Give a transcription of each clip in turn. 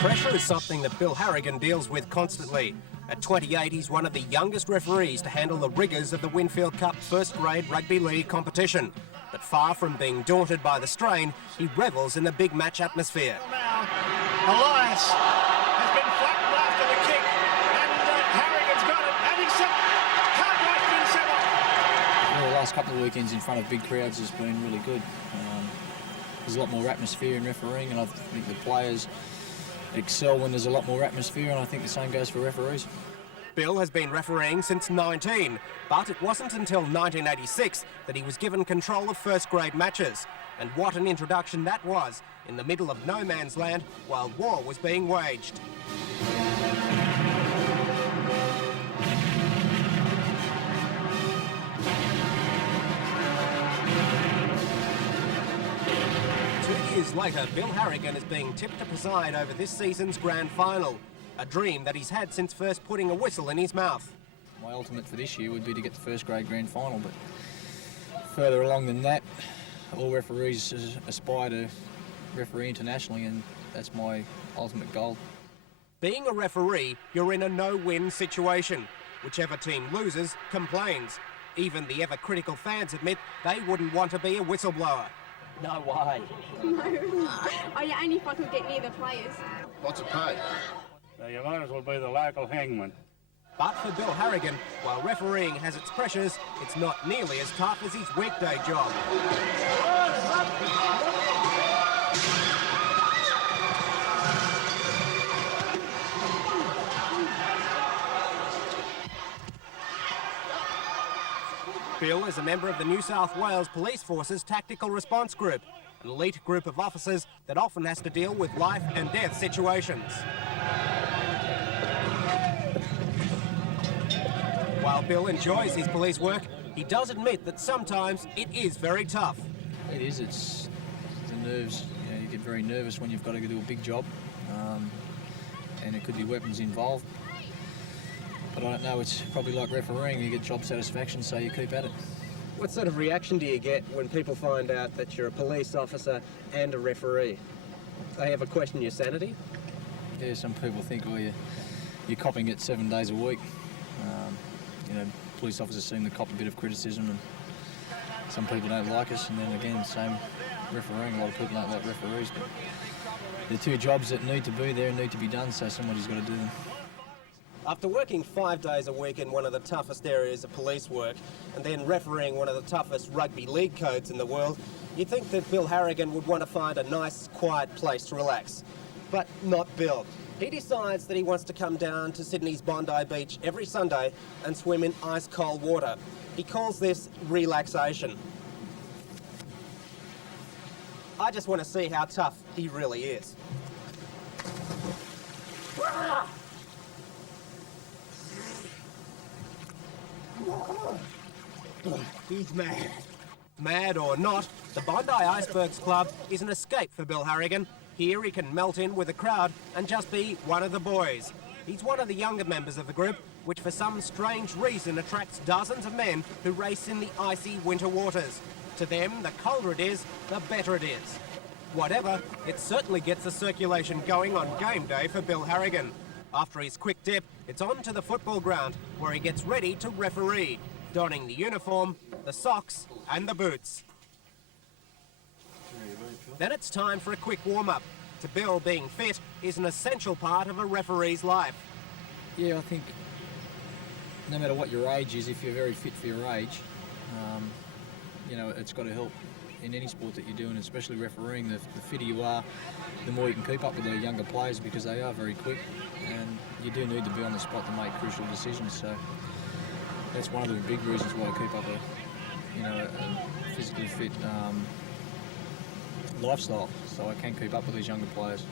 Pressure is something that Bill Harrigan deals with constantly. At 28, he's one of the youngest referees to handle the rigours of the Winfield Cup first-grade rugby league competition. But far from being daunted by the strain, he revels in the big match atmosphere. Now, Elias has been flattened after the kick, and Harrigan's got it, and he's set. Cartwright's been set off. The last couple of weekends in front of big crowds has been really good. There's a lot more atmosphere in refereeing, and I think the players excel when there's a lot more atmosphere, and I think the same goes for referees. Bill has been refereeing since 19, but it wasn't until 1986 that he was given control of first-grade matches. And what an introduction that was, in the middle of no man's land while war was being waged. Years later, Bill Harrigan is being tipped to preside over this season's grand final, a dream that he's had since first putting a whistle in his mouth. My ultimate for this year would be to get the first grade grand final, but further along than that, all referees aspire to referee internationally, and that's my ultimate goal. Being a referee, you're in a no-win situation. Whichever team loses complains. Even the ever-critical fans admit they wouldn't want to be a whistleblower. No way. No. Oh yeah, only if I could get near the players. What's it pay? You might as well be the local hangman. But for Bill Harrigan, while refereeing has its pressures, it's not nearly as tough as his weekday job. Bill is a member of the New South Wales Police Force's Tactical Response Group, an elite group of officers that often has to deal with life and death situations. While Bill enjoys his police work, he does admit that sometimes it is very tough. It is, it's the nerves. You get very nervous when you've got to do a big job, and there could be weapons involved. But I don't know, it's probably like refereeing, you get job satisfaction, so you keep at it. What sort of reaction do you get when people find out that you're a police officer and a referee? They ever question your sanity? Yeah, some people think, well, you're copping it 7 days a week. Police officers seem to cop a bit of criticism, and some people don't like us, and then again, same refereeing, a lot of people don't like referees, but they're two jobs that need to be there and need to be done, so somebody's got to do them. After working 5 days a week in one of the toughest areas of police work, and then refereeing one of the toughest rugby league codes in the world, you'd think that Bill Harrigan would want to find a nice, quiet place to relax. But not Bill. He decides that he wants to come down to Sydney's Bondi Beach every Sunday and swim in ice-cold water. He calls this relaxation. I just want to see how tough he really is. He's mad. Mad or not, the Bondi Icebergs Club is an escape for Bill Harrigan. Here he can melt in with the crowd and just be one of the boys. He's one of the younger members of the group, which for some strange reason attracts dozens of men who race in the icy winter waters. To them, the colder it is, the better it is. Whatever, it certainly gets the circulation going on game day for Bill Harrigan. After his quick dip, it's on to the football ground, where he gets ready to referee, donning the uniform, the socks and the boots. Then it's time for a quick warm-up. To Bill, being fit is an essential part of a referee's life. Yeah, I think no matter what your age is, if you're very fit for your age, it's got to help in any sport that you're doing, especially refereeing. The fitter you are, the more you can keep up with the younger players, because they are very quick, and you do need to be on the spot to make crucial decisions. So that's one of the big reasons why I keep up a physically fit lifestyle, so I can keep up with these younger players.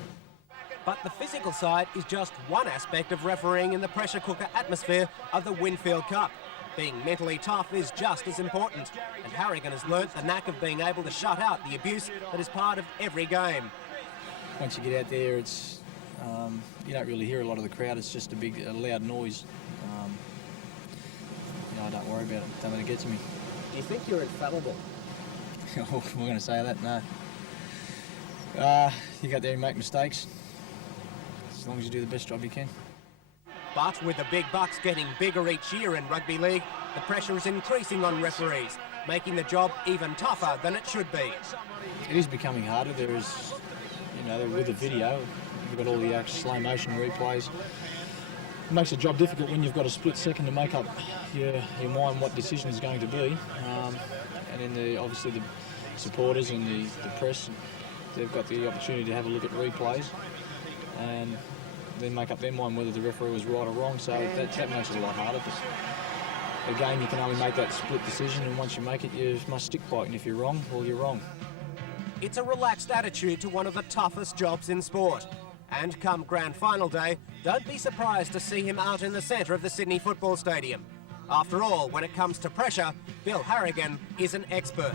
But the physical side is just one aspect of refereeing in the pressure cooker atmosphere of the Winfield Cup. Being mentally tough is just as important, and Harrigan has learnt the knack of being able to shut out the abuse that is part of every game. Once you get out there, it's you don't really hear a lot of the crowd. It's just a loud noise. I don't worry about it. Don't let it get to me. Do you think you're infallible? We're going to say that? No. You go out there and make mistakes. as long as you do the best job you can. But with the big bucks getting bigger each year in rugby league, the pressure is increasing on referees, making the job even tougher than it should be. It is becoming harder. There is, with the video, you've got all the slow motion replays. It makes the job difficult when you've got a split second to make up your mind what decision is going to be. And then obviously the supporters and the press, they've got the opportunity to have a look at replays and then make up their mind whether the referee was right or wrong. So that makes it a lot harder. But again, you can only make that split decision, and once you make it, you must stick by it. And if you're wrong, well, you're wrong. It's a relaxed attitude to one of the toughest jobs in sport. And come grand final day, don't be surprised to see him out in the centre of the Sydney Football Stadium. After all, when it comes to pressure, Bill Harrigan is an expert.